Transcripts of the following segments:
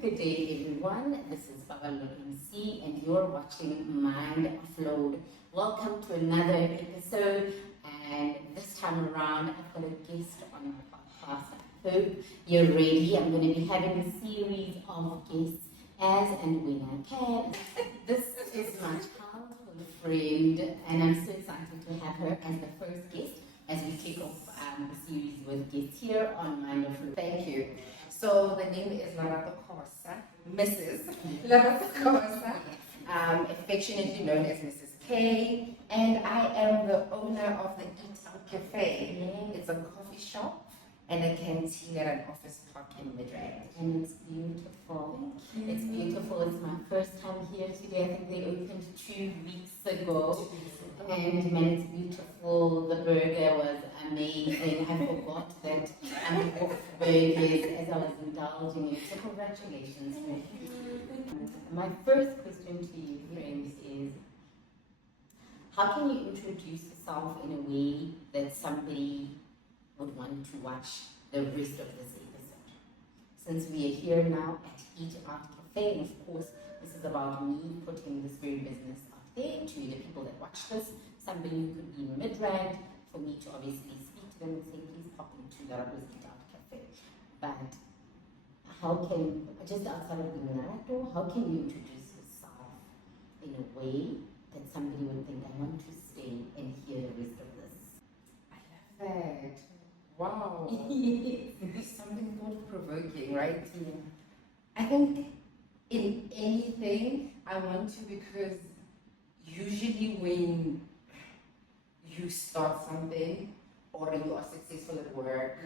Good day, everyone. This is Baba MC, and you're watching Mind Upload. Welcome to another episode, and this time around, I've got a guest on my podcast. I hope you're ready. I'm going to be having a series of guests as and when I can. This is my childhood friend, and I'm so excited to have her as the first guest as we kick off the series with guests here on Mind Upload. Thank you. So the name is Lerato Khosa, Mrs. Lerato Khosa, affectionately known as Mrs. K, and I am the owner of the Eat-Out Cafè. It's a coffee shop and a canteen at an office park in Midrand. And it's beautiful. It's beautiful. It's my first time here today. I think they opened 2 weeks ago. And man, it's beautiful. The burger was amazing. I forgot that I'm off burgers as I was indulging it. So congratulations. My first question to you, friends, is how can you introduce yourself in a way that somebody would want to watch the rest of this episode? Since we are here now at Eat-Out Cafè, and of course, this is about me putting this very business out there to the people that watch this. Somebody who could be in Midrand, for me to obviously speak to them and say, please pop into the Eat-Out Cafè. But how can, just outside of the Lerato, how can you introduce yourself in a way that somebody would think, I want to stay and hear the rest of this? I love that. Wow. It's something thought-provoking, right? Yeah. I think in anything, I want to, because usually when you start something or you are successful at work,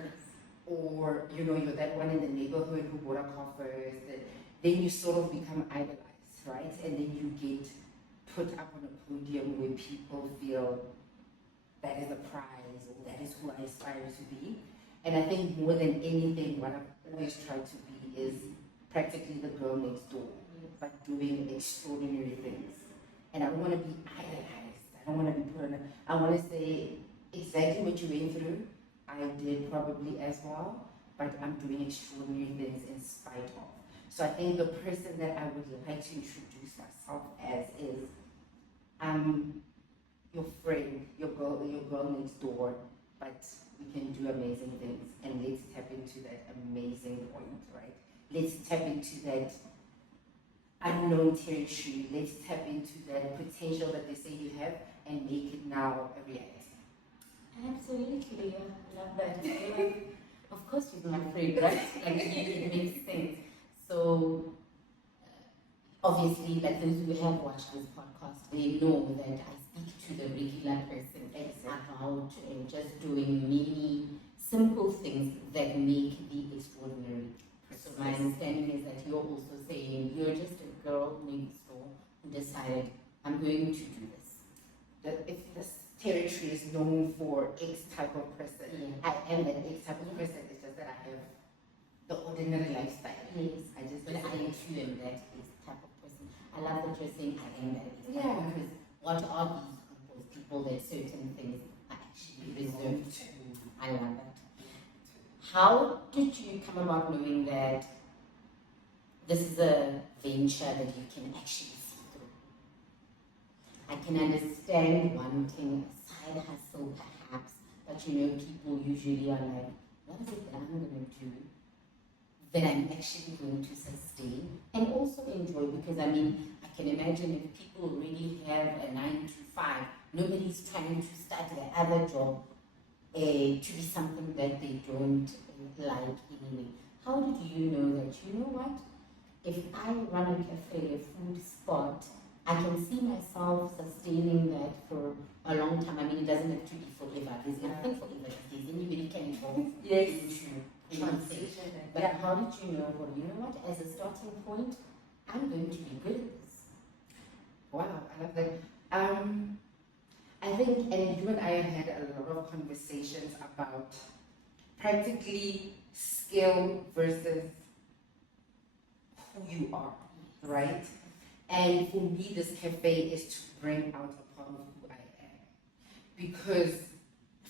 or you're that one in the neighborhood who bought a car first, then you sort of become idolized, right? And then you get put up on a podium where people feel that is a prize, or that is who I aspire to be. And I think more than anything, what I've always tried to be is practically the girl next door, but doing extraordinary things. And I don't want to be idolized. I don't want to be put on I want to say exactly what you went through, I did probably as well, but I'm doing extraordinary things in spite of. So I think the person that I would like to introduce myself as is your friend, your girl next door, but we can do amazing things, and let's tap into that amazing point, right? Let's tap into that unknown territory. Let's tap into that potential that they say you have and make it now a reality. Absolutely, I love that. Of course, she's my friend, right? Like, it makes sense. So, obviously, like those who have watched this podcast, they know that I speak to the regular person about just doing many simple things that make the extraordinary. So my understanding is that you're also saying you're just a girl next door who decided, I'm going to do this. That if this territory is known for X type of person, I am that X type of person. It's just that I have the ordinary lifestyle. Yes, I just but I too am that type of person. I love that you're saying I am that type. Yeah. Because what are these people that certain things are actually reserved to? I love that. How did you come about knowing that this is a venture that you can actually see through? I can understand wanting a side hustle perhaps, but people usually are like, what is it that I'm going to do that I'm actually going to sustain and also enjoy? Because I can imagine if people already have a 9 to 5, nobody's trying to start the other job to be something that they don't like anyway. How did you know that, what? If I run a cafe, a food spot, I can see myself sustaining that for a long time. It doesn't have to be forever. There's nothing forever these days. Anybody can evolve into transition. But how did you know, what? As a starting point, I'm going to be good at this. Wow, I love that. I think, and you and I have had a lot of conversations about practically skill versus who you are, right? And for me, this cafe is to bring out a part of who I am. Because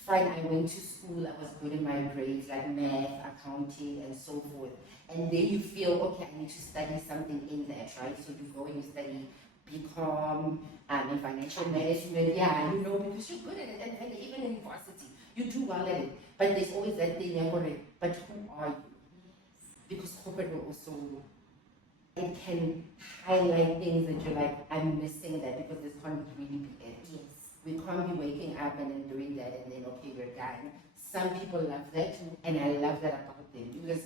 fine, I went to school, I was good in my grades, like math, accounting, and so forth. And then you feel, okay, I need to study something in that, right? So you go and you study BCom and financial management, yeah, you know, because you're good at it, and even in university, you do well at it. But there's always that thing, but who are you? Because corporate will also, it can highlight things that you're like, I'm missing that because this can't really be it. Yes. We can't be waking up and then doing that and then, okay, we're done. Some people love that, and I love that about them because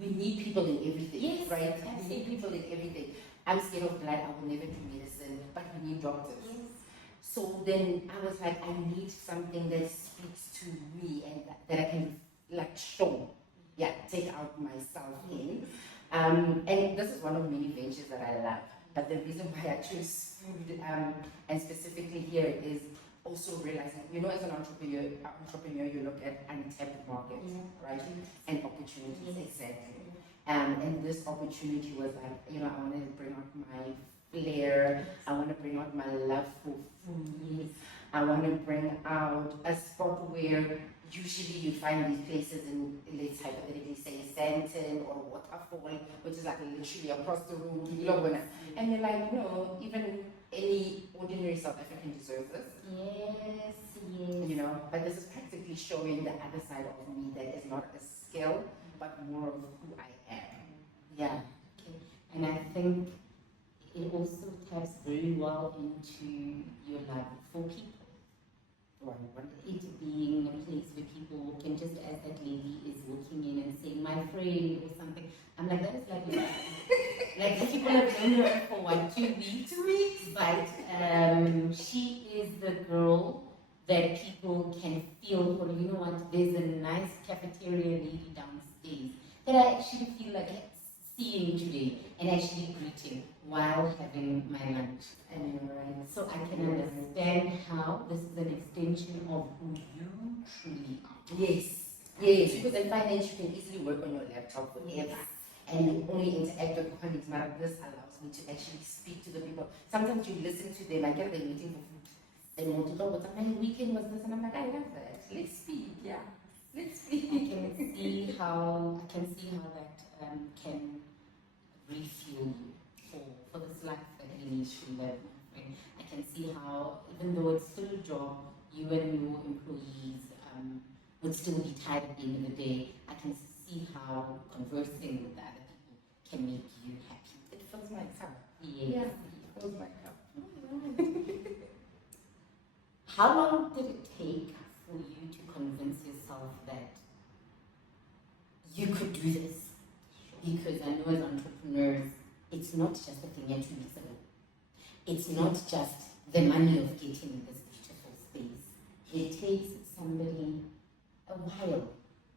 we need people in everything, Yes, right? absolutely. We need people in everything. I'm scared of blood, I will never do medicine, but we need doctors. Yes. So then I was like, I need something that speaks to me and that I can like show, yeah, take out myself in. And this is one of many ventures that I love. But the reason why I choose food and specifically here is also realizing, you know, as an entrepreneur, you look at untapped markets, right? And opportunities, exactly. And this opportunity was like, you know, I want to bring out my flair. I want to bring out my love for food. I want to bring out a spot where usually you find these places in, let's hypothetically say, Santon or Waterfall, which is like literally across the road, and you're like, no, even any ordinary South African deserves this. Yes, yes. You know, but this is practically showing the other side of me that is not a skill, but more of who I am. Yeah. Okay. And I think it also taps very well into your love for people. It being a place where people can just, as that lady is walking in and saying, my friend or something, I'm like, that is like, like people have known her for what, 2 weeks? 2 weeks. But she is the girl that people can feel, or you know what, there's a nice cafeteria lady downstairs that I actually feel like seeing today and actually greeting while having my lunch. And so I can understand how this is an extension of who you truly are. Yes, yes, because in finance you can easily work on your laptop forever. And you only interact with colleagues. But this allows me to actually speak to the people. Sometimes you listen to them, I get them meeting for food. They want to know what my weekend was this, and I'm like, I love that. Let's speak, yeah. Let's speak. I can see how that can refuel you for this life that you need to live. I can see how, even though it's still a job, you and your employees would still be tired at the end of the day. I can see how conversing with other people can make you happy. It fills my cup. Yes. Yeah, it fills my cup. How long did it take for you to convince yourself that you could do this? Because I know as entrepreneurs, it's not just a thing 2 weeks ago. It's not just the money of getting this beautiful space. It takes somebody a while.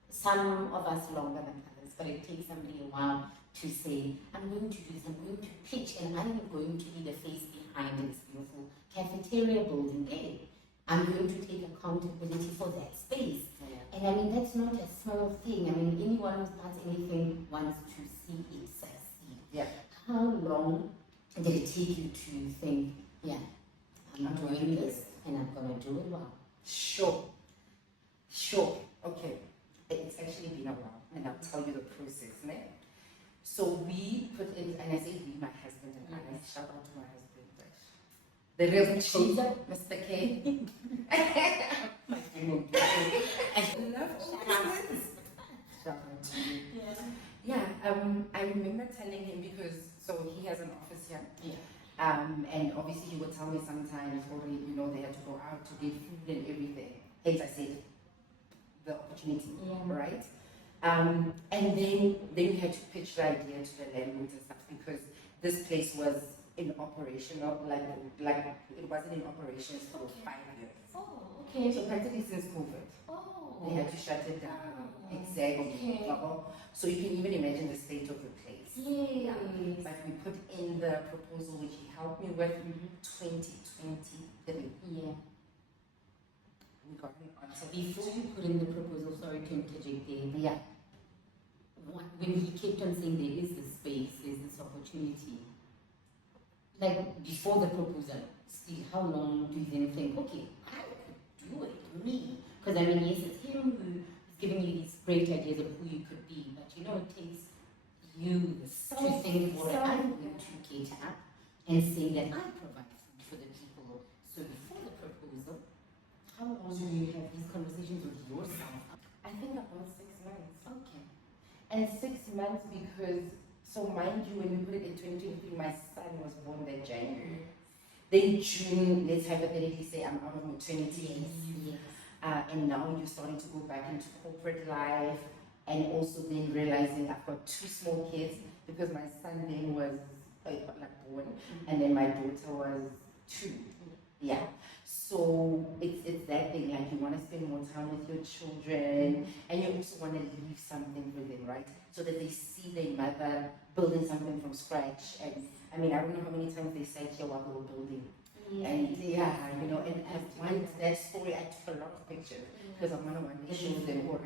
Some of us longer than others, but it takes somebody a while to say, I'm going to do this, I'm going to pitch, and I'm going to be the face behind this beautiful cafeteria building there. I'm going to take accountability for that space. And I mean, that's not a small thing. I mean, anyone who starts anything wants to see it succeed. Yeah. How long did it take you to think, yeah, I'm doing this and I'm going to do it well? Sure. Okay. It's actually been a while, and I'll tell you the process, né? So we put in, and I say we, my husband and I, shout out to my husband, the real chief, Mr. K. My favorite. I love Christmas. Shout out to you. Yeah, I remember telling him because, so he has an office here. Yeah. And obviously he would tell me sometimes, or you know, they had to go out to get food and everything. Hence I said, the opportunity, right? And then we had to pitch the idea to the landlords and stuff because this place was in operation, like it wasn't in operations for 5 years. Oh, okay. So practically since COVID. Oh. They had to shut it down. Exactly. Okay. So you can even imagine the state of the place. Yeah. But we put in the proposal which he helped me with 2023. Yeah. We got an answer. Before you put in the proposal, sorry to interject there. Yeah. When he kept on saying there is this space, there's this opportunity, like before the proposal, still, how long do you then think, okay, I could do it, me? Because I mean, yes, it's him who is giving you these great ideas of who you could be, but you know, it takes you to think, all right, I'm going to cater up and say that I provide food for the people. So before the proposal, how long do you have these conversations with yourself? I think about 6 months. Okay. And 6 months because, so mind you, when we put it in 2023, my son was born that January. Then June, let's hypothetically say I'm out of maternity. Yes. And now you're starting to go back into corporate life, and also then realizing I've got 2 small kids because my son then was born, and then my daughter was 2. Yeah. So it's that thing, like you want to spend more time with your children, and you also want to leave something for them, right? So that they see their mother building something from scratch. And I mean, I don't know how many times they sat here while they were building. And yeah, you know, and I want that story. I took a lot of pictures because I want to show them. Or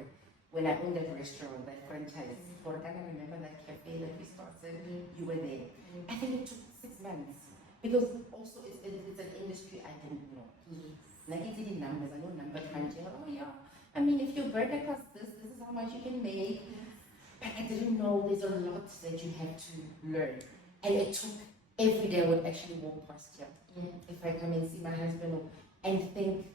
when I owned that restaurant, that franchise, or I remember that cafe that we started, you were there. I think it took 6 months because also it's an industry I didn't know. Like it did numbers, I know number crunching. Oh yeah, I mean if your burger costs this is how much you can make. But I didn't know there's a lot that you have to learn, and it took every day I would actually walk past here. If I come and see my husband and think,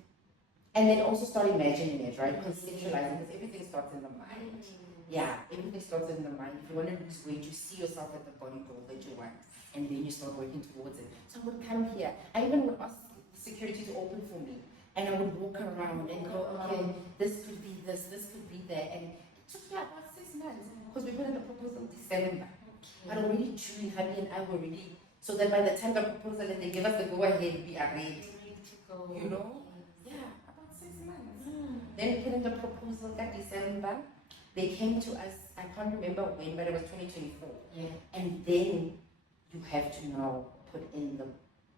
and then also start imagining it, right? Conceptualizing, because everything starts in the mind. Yeah, everything starts in the mind. If you want to lose weight, you see yourself at the body goal that you want, and then you start working towards it. So I would come here. I even would ask security to open for me, and I would walk around and go, okay, this could be this could be that, and it took me about 6 months because we put in the proposal in December. But already June, Happy and I were ready. So that by the time the proposal and they give us the go ahead, we are ready. You know? Yeah, about 6 months. Then we put in the proposal that December. They came to us, I can't remember when, but it was 2024. Yeah. And then you have to now put in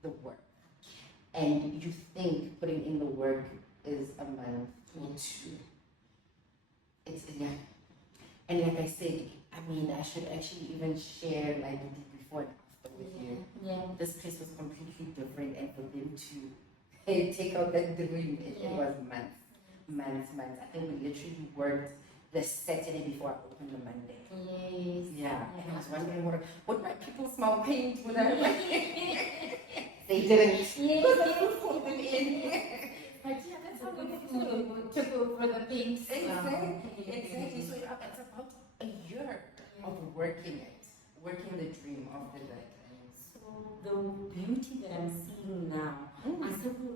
the work. And you think putting in the work is a month or 2. It's yeah. And like I said, I mean, I should actually even share like the before and after with you. Yeah. This place was completely different, and for them to take out that dream, it was months. I think we literally worked the Saturday before I opened the Monday. Yes. Yeah. And I was wondering what my people smell paint would I They didn't. Yes. Because the food called them in. But yeah, that's how we took over the paint. Exactly. So it's about a year of working the dream of the life. So the beauty that I'm seeing now are several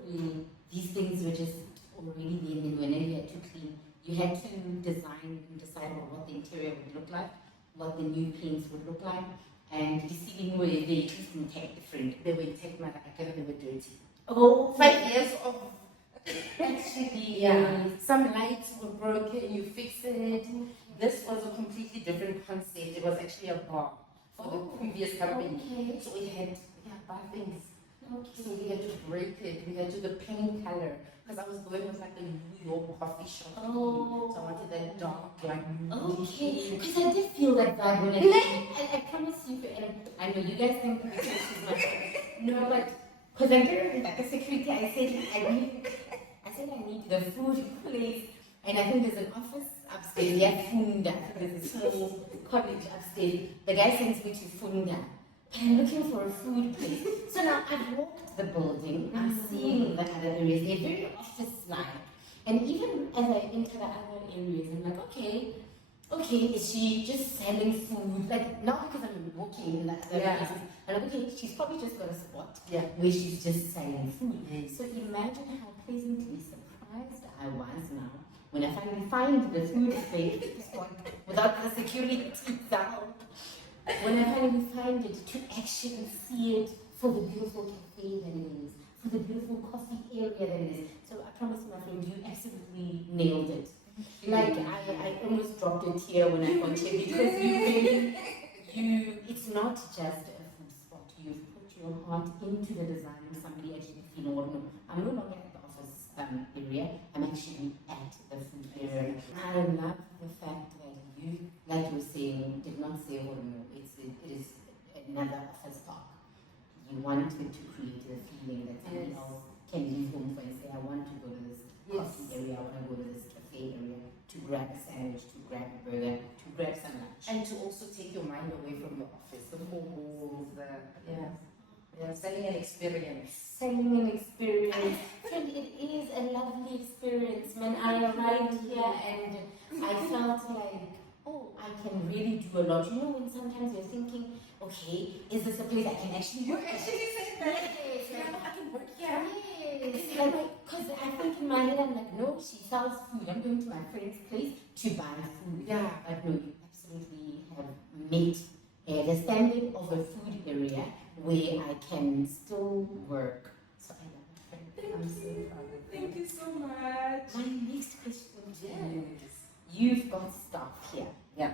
these things were just already there. And whenever you had to clean, you had to design and decide on what the interior would look like, what the new paints would look like, and the ceiling were they intact different. They were intact, but I they were dirty. Oh, 5 years of actually, yeah. Some lights were broken, you fix it. This was a completely different concept. It was actually a bar for the previous company. Okay. So it had bar things. Okay. So we had to break it. We had to do the paint color. Because I was going with like a New York coffee shop. Oh. So I wanted that dark, like okay. Because I did feel that vibe when I promise you, and I know you guys think because she's my friend. No, but because I'm very like a security, I said I need the food place, and I think there's an office upstairs. Yeah, Funda. There's a small college upstairs. The guy sends me to Funda. But I'm looking for a food place. So now I've walked the building. I'm seeing the other areas. They're very office-like. And even as I enter the other areas, I'm like, okay, is she just selling food? Like, not because I'm walking in the other places. I'm like, okay, she's probably just got a spot where she's just selling food. So imagine how pleasantly surprised I was now when I finally find the food place spot without the security out. When I finally find it, to actually see it for the beautiful cafe that it is, for the beautiful coffee area that it is. So I promise my friend, you absolutely nailed it. Like I almost dropped a tear when I got here because it's not just a food spot. You've put your heart into the design of somebody actually feeling, no, I'm no longer at the office area, I'm actually at the food area. I love the fact that you, like you were saying, did not say, oh no, it is another office park. You wanted to create a feeling that somebody else can leave home for and say, I want to go to this coffee area, I want to go to this cafe area to grab a sandwich, to grab a burger, to grab some lunch. And to also take your mind away from the office, the four walls, selling an experience. Selling an experience. And it is a lovely experience. When I arrived here and I felt like, oh, I can really do a lot. You know, when sometimes you're thinking, okay, is this a place I can actually work? Actually said that. Yes, Yeah, I can work here. yes. Like, because I think in my head, I'm like, no, she sells food. I'm going to my friend's place to buy food. Yeah. But no, you absolutely have made the standard of a food area where I can still work. So I love it. I'm so proud of you. Thank you so much. My next question to you. Yes. You've got staff here. Yeah.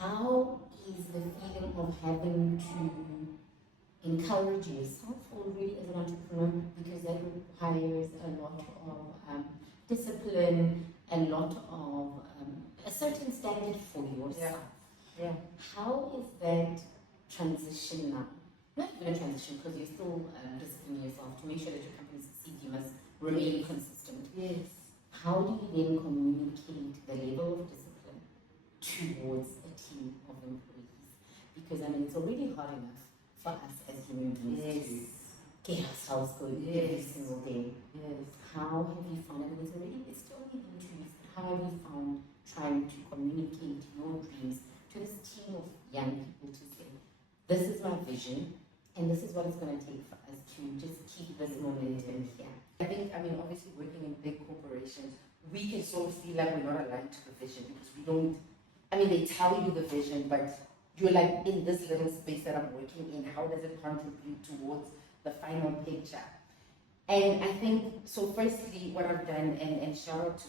How is the feeling of having to encourage yourself already as an entrepreneur? Because that requires a lot of discipline, a lot of a certain standard for yourself. Yeah. How is that transition now? Not even a transition, because you're still disciplining yourself to make sure that your company succeeds. You must remain consistent. Yes. How do you then communicate the level of discipline towards a team of employees? Because I mean, it's already hard enough for us as human beings to get ourselves going every single day. Yes. How have you found, I mean, it's still only been 2 weeks, but how have you found trying to communicate your dreams to this team of young people to say, this is my vision, and this is what it's going to take for us to just keep this momentum here? I think, I mean, obviously working in big corporations, we can sort of feel like we're not aligned to the vision because we don't, I mean, they tell you the vision, but you're like, in this little space that I'm working in, how does it contribute towards the final picture? And I think, so firstly, what I've done, and shout out to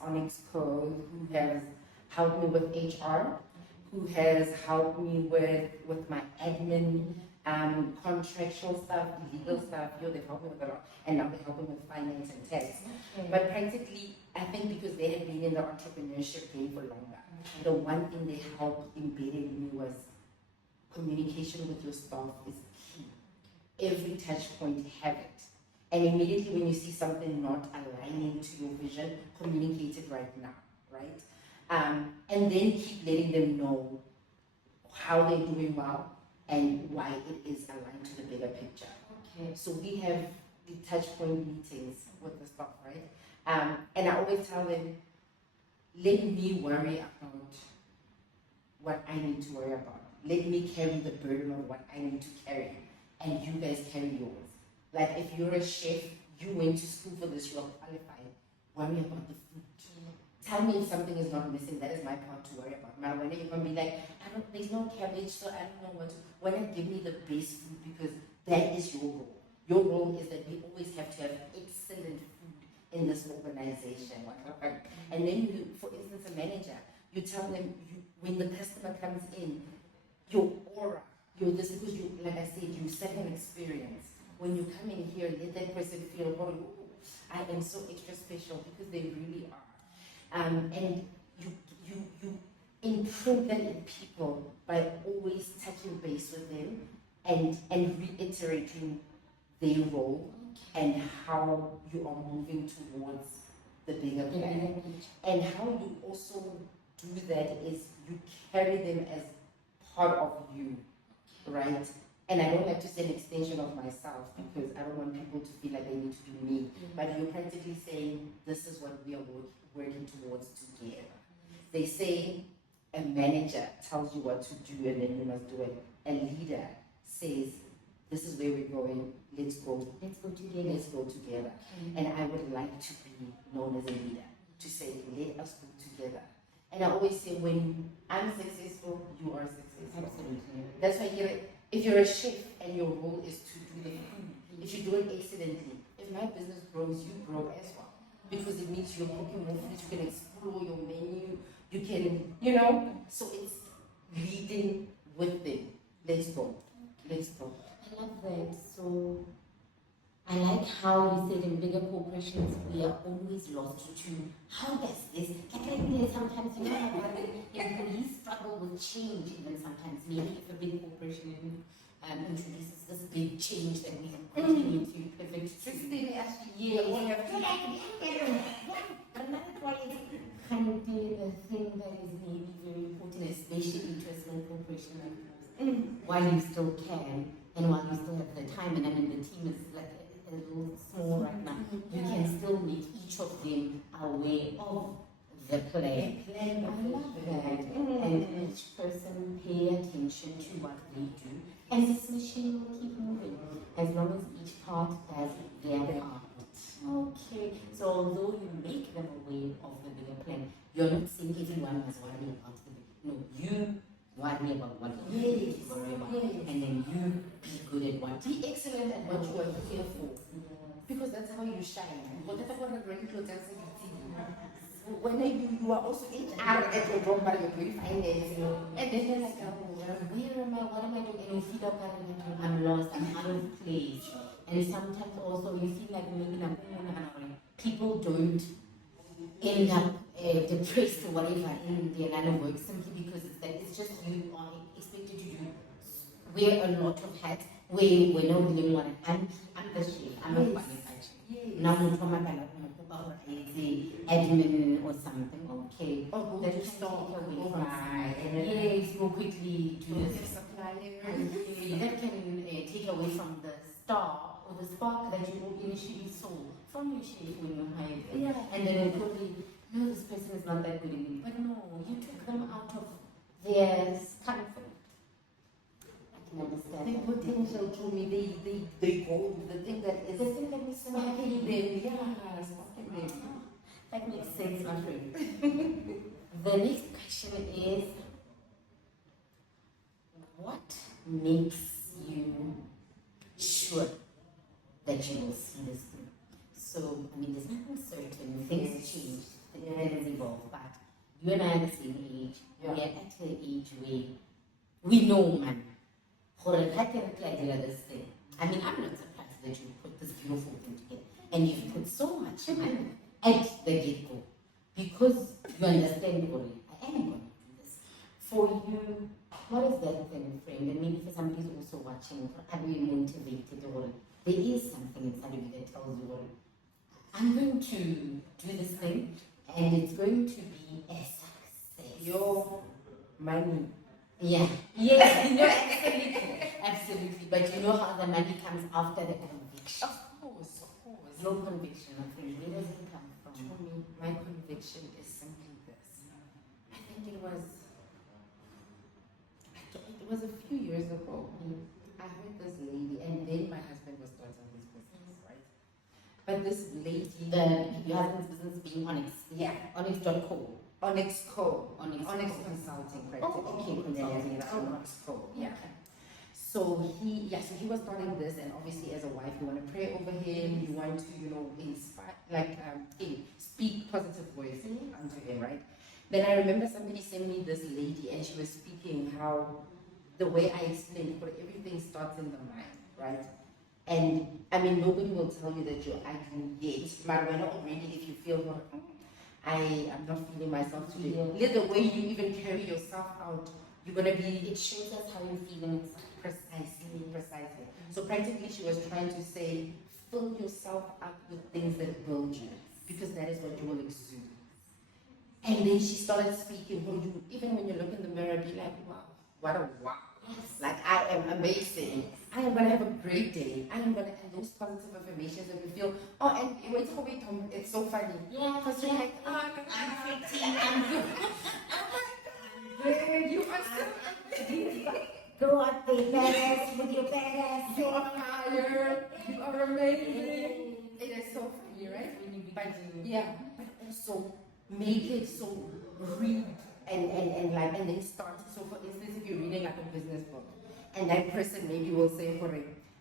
Onyx Code, who has helped me with HR, who has helped me with my admin, contractual stuff, legal stuff. They've helped me with a lot, and now they're helping with finance and tax. Okay. But practically, I think because they have been in the entrepreneurship game for longer, the one thing they helped embed in me was communication with your staff is key. Every touch point, have it. And immediately when you see something not aligning to your vision, communicate it right now, right? And then keep letting them know how they're doing well and why it is aligned to the bigger picture. Okay. So we have the touch point meetings with the staff, right? And I always tell them, let me worry about what I need to worry about. Let me carry the burden of what I need to carry, and you guys carry yours. Like if you're a chef, you went to school for this, you are qualified. Worry about the food. Tell me if something is not missing. That is my part to worry about. Now, when you can be like, there's no cabbage, so I don't know what to. When you give me the best food, because that is your role. Your role is that we always have to have excellent food in this organization. And then you, for instance, a manager, you tell them when the customer comes in, your aura, this because you, like I said, you set an experience. When you come in here, let that person feel, oh, I am so extra special, because they really are. And you improve that in people by always touching base with them and reiterating their role and how you are moving towards the bigger plan. And how you also do that is you carry them as part of you, right? And I don't like to say an extension of myself because I don't want people to feel like they need to be me. But you're practically saying, this is what we are working towards together. They say a manager tells you what to do and then you must do it. A leader says, this is where we're going, let's go. Let's go together. Let's go together. And I would like to be known as a leader, to say, let us go together. And I always say, when I'm successful, you are successful. Absolutely. That's why if you're a chef and your role is to do the food, if you do it excellently, if my business grows, you grow as well. Because it means you're cooking more food, you can explore your menu, you can, so it's leading with them. Let's go. Let's go. I love that. So I like how you said in bigger corporations we are always lost to how does this sometimes employees struggle with change even sometimes. Maybe if a big corporation introduces this big change that we continue to pivot to. Yes. Another one is kind of the thing that is maybe very important, especially to a small corporation like yours, while you still can and while you still have the time, and I mean the team is like a little small right now, you can still make each of them aware of the plan. I love that. And each person pay attention to what they do, and this machine will keep moving as long as each part does their part. Okay, so although you make them aware of the bigger plan, you're not saying everyone must worry about the big. No, you worry about what you worry about, and then you be good at what. Be excellent at what you are here for, because that's how you shine. Whatever one of the clothes when you are also HR at your job, but you're doing finance, and then you're like, oh, where am I? What am I doing? And you feel like I'm lost, I'm out of place. And sometimes also you feel like maybe people don't end up depressed or whatever in their line of work simply because it's just you are expected to do wear a lot of hats. We're not really one. I'm the chef. I'm a qualified chef. Now I'm admin or something. Okay. Or go to store or buy. Yes, go quickly do this. That can take away from the star or the spark that you initially saw from your chef when you hired them. Yeah. And then you probably, no, this person is not that good at it. But no, you took them out of their comfort. I can understand. The potential to me, they go, the thing that is sparking them. Yeah, sparking them. That makes sense, my friend. The next question is, what makes you sure that you will see this through? So, I mean, there's nothing certain, things change, things evolve, but you and I are the same age. We are at the age where we know, man, for a this thing. I mean, I'm not surprised that you put this beautiful thing together, and you've put so much money at the get-go, because you understand already, I am going to do this. For you, what is that thing, friend? And maybe for somebody who's also watching, are you motivated, or there is something inside of you that tells you, well, I'm going to do this thing, and it's going to be a success. Your money. Yeah. Yes, no, absolutely. Absolutely. But you know how the money comes after the conviction. Of course. Your conviction, I think, where does it come from? For me, my conviction is simply this. I think it was a few years ago. I heard this lady, and then my husband was starting his business, right? But this lady, your husband's business being Onyx. Yeah, Onyx.co. Onyx Consulting, right? Consulting. Onyx Co. Yeah. So he was starting this, and obviously as a wife, you want to pray over him, you want to, inspire, speak positive words unto him, right? Then I remember somebody sent me this lady, and she was speaking how the way I explained, but everything starts in the mind, right? And I mean, nobody will tell you that you're ugly yet, but when already, if you feel, I am not feeling myself today. Let the way you even carry yourself out, you're gonna be. It shows us how you're feeling. Precisely. So practically, she was trying to say, fill yourself up with things that build you, because that is what you will exude. And then she started speaking. Even when you look in the mirror, be like, wow, what a wow! Yes. Like, I am amazing. I am gonna have a great day. I am gonna have those positive affirmations that we feel. Oh, and it's so funny. Yeah, because you're like, oh, I'm pretty, I'm good. You are so amazing. Go out there, badass, with your badass. You are fired. You are amazing. It is so funny, right? But also make it so real and then start. So for instance, if you're reading like a business book, and that person maybe will say,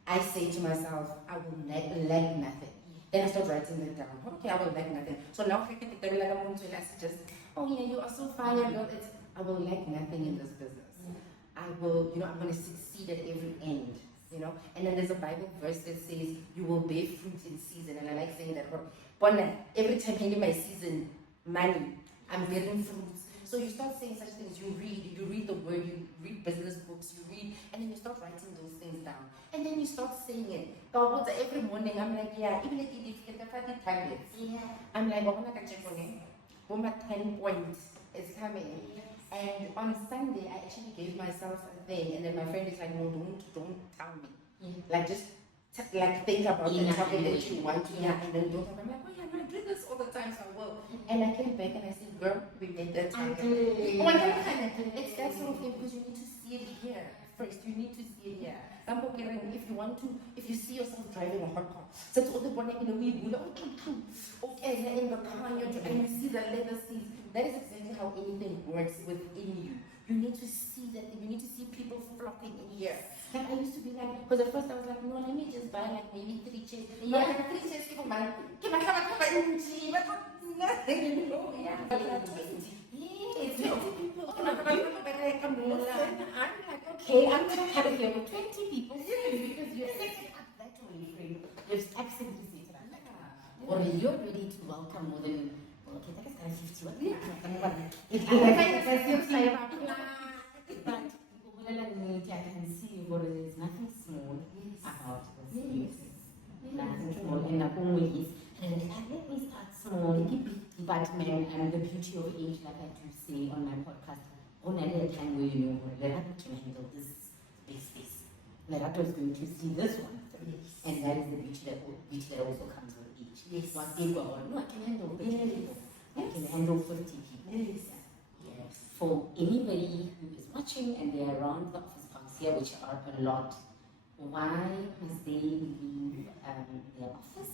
I say to myself, I will lack nothing. Then I start writing it down. Okay, I will lack nothing. So now I can just, oh yeah, you are so fired. I will lack nothing in this business. I will, I'm going to succeed at every end, And then there's a Bible verse that says, you will bear fruit in season. And I like saying that, but every time I need my season, money, I'm bearing fruits. So you start saying such things, you read the word, you read business books, you read, and then you start writing those things. you start saying it, every morning I'm like, yeah, even if you get the 30 tablets, I'm like, I'm not going to 10 points is coming. And on Sunday, I actually gave myself a thing, and then my friend is like, no, don't tell me. Like, just like think about the topic that you want to, and then don't. I'm like, oh yeah, no, I do this all the time, so I will. And I came back and I said, girl, we made that time. Oh my God, it's that sort of thing, because you need to see it here first. You need to see it here. If you want to, if you see yourself driving a hot car, that's all the one in the wheel, okay, in the car, and you see the leather seats. That is exactly how anything works within you. You need to see that, you need to see people flocking in here. Like I used to be like, because at first I was like, no, let me just buy like maybe 3 chairs. Yeah, 3 chairs for my, can I have a cheap? Nothing, you know, yeah. But 20. Yes, 20 people. I'm like, okay, I'm going to have here 20 people because you're setting up that way, friend. You've absolutely set it up. Or you're ready to welcome more than, okay, that is kind of 50. What? But I can see what is nothing small about this news. Nothing small. And let me start small. But man, and the beauty of age, like I do say on my podcast, on any time where you know Lerato can handle this big space. Lerato is going to see this one. And that is the beauty that also comes with age. Yes. What they go on, no, I can handle 30 people. I can handle 50 people. Yes. For anybody who is watching and they are around the office parks here, which are a lot, why must they leave their office,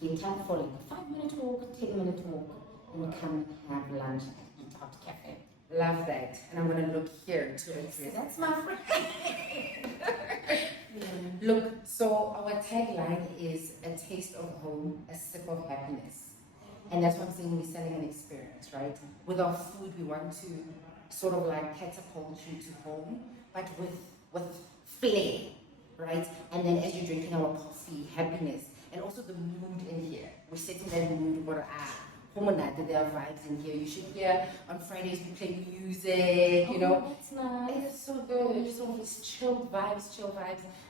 get up for like a 5-minute walk, 10-minute walk, and come have lunch at Eat-Out Café? Love that. And I'm going to look here to address. That's my friend. Look, so our tagline is a taste of home, a sip of happiness. And that's what I'm saying, we're selling an experience, right? With our food, we want to sort of like catapult you to home, but with flair, right? And then as you're drinking our coffee, happiness, and also the mood in here. We're setting that mood where there are vibes in here. You should hear on Fridays we play music, you know. That's nice. It's so good. So it's chill vibes.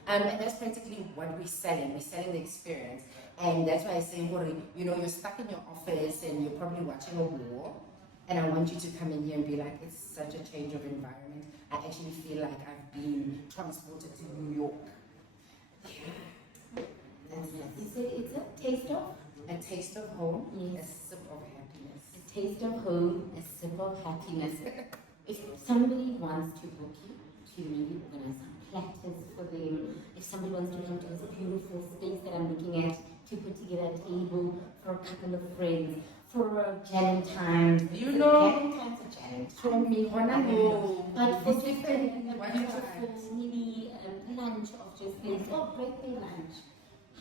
And that's practically what we're selling. We're selling the experience. And that's why I say, you know, you're stuck in your office and you're probably watching a war. And I want you to come in here and be like, it's such a change of environment. I actually feel like I've been transported to New York. Yeah. It's a taste of? A taste of home, yes. A sip of happiness. A taste of home, a sip of happiness. If somebody wants to book you to maybe organize some platters for them, if somebody wants to come to this beautiful space that I'm looking at, to put together a table for a couple of friends, for a jam time. You know, jam time's a jam for me, but for different beautiful mini lunch of just things, or birthday lunch,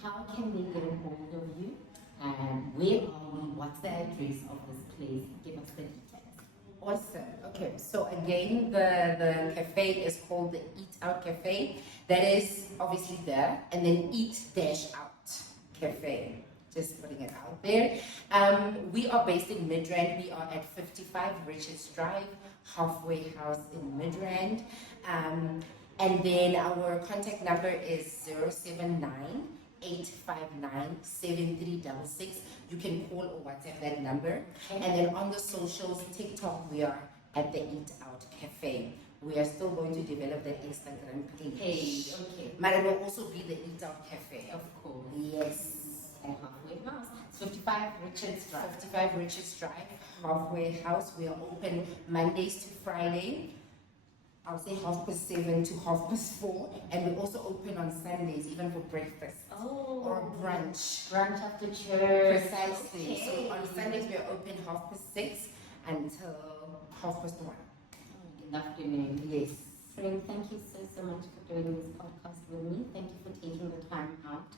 how can they get a hold of you? And where are we? What's the address of this place? Give us the details. Awesome. Okay, so again, the cafe is called the Eat-Out Café. That is obviously there, and then Eat-Out Café. Just putting it out there. We are based in Midrand. We are at 55 Richards Drive, halfway house in Midrand. And then our contact number is 079 859-7366. You can call or WhatsApp that number. Okay. And then on the socials, TikTok, we are at the Eat-Out Café. We are still going to develop that Instagram page. Okay. But it will also be the Eat-Out Café. Of course. Yes. And halfway house. 55 Richards Drive. 55 Richards Drive, halfway house. We are open Mondays to Friday. I'll say 7:30 to 4:30, and we also open on Sundays, even for breakfast or brunch. Brunch after church. Precisely. Okay. So on Sundays we are open 6:30 until 1:30. Good afternoon. Yes. Friend, thank you so much for doing this podcast with me. Thank you for taking the time out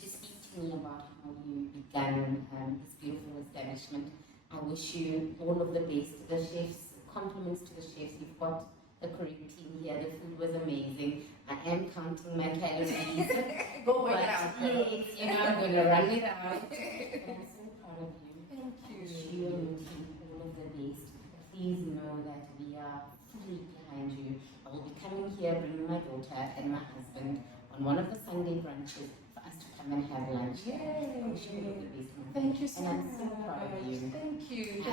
to speak to me about how you began this beautiful establishment. I wish you all of the best. The chefs, compliments to the chefs. You've got the correct team here. The food was amazing. I am counting my calories. Go work it out. Yes, you know, I'm going to run it out. I'm so proud of you. Thank you. I wish you and your team all of the best. Please know that we are fully behind you. I will be coming here, bringing my daughter and my husband on one of the Sunday brunches for us to come and have lunch. Yay. I'm sure you're the best one. Thank you so And I'm much. so proud of you. Thank you.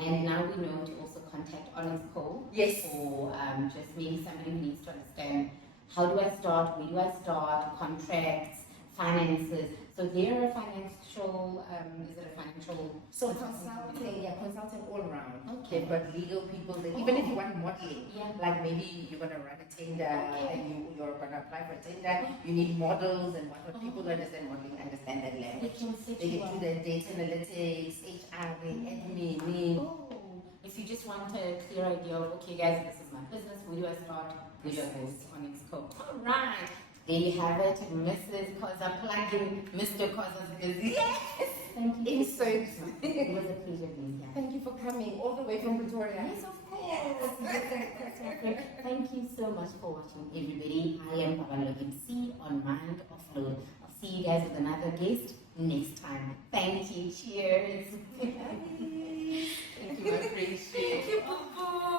And now we know to also contact Onyx Co. Yes. For just maybe somebody who needs to understand how do I start, where do I start, contracts, finances. So they're a financial, is it a financial? So consulting all around. Okay. They've got legal people. Even if you want modeling, Yeah. like maybe you're gonna run a tender and you're gonna apply for a tender, you need models and what people who understand modeling understand that They language. can set They you can up. do their data analytics, HR, admin. Oh, if you just want a clear idea of, okay guys, this is my business, where do I start? Where do I go? Onyx Co. All right. There you have it, Mrs. Khosa plugging Mr. Khosa's business. Yes! Thank you. Insert. It was a pleasure being here. Thank you for coming all the way from Pretoria. Yes, of course. Thank you so much for watching, everybody. I am Babalogi MC on Mind Offload. I'll see you guys with another guest next time. Thank you. Cheers. Thank you, my friend. Thank you, Boo.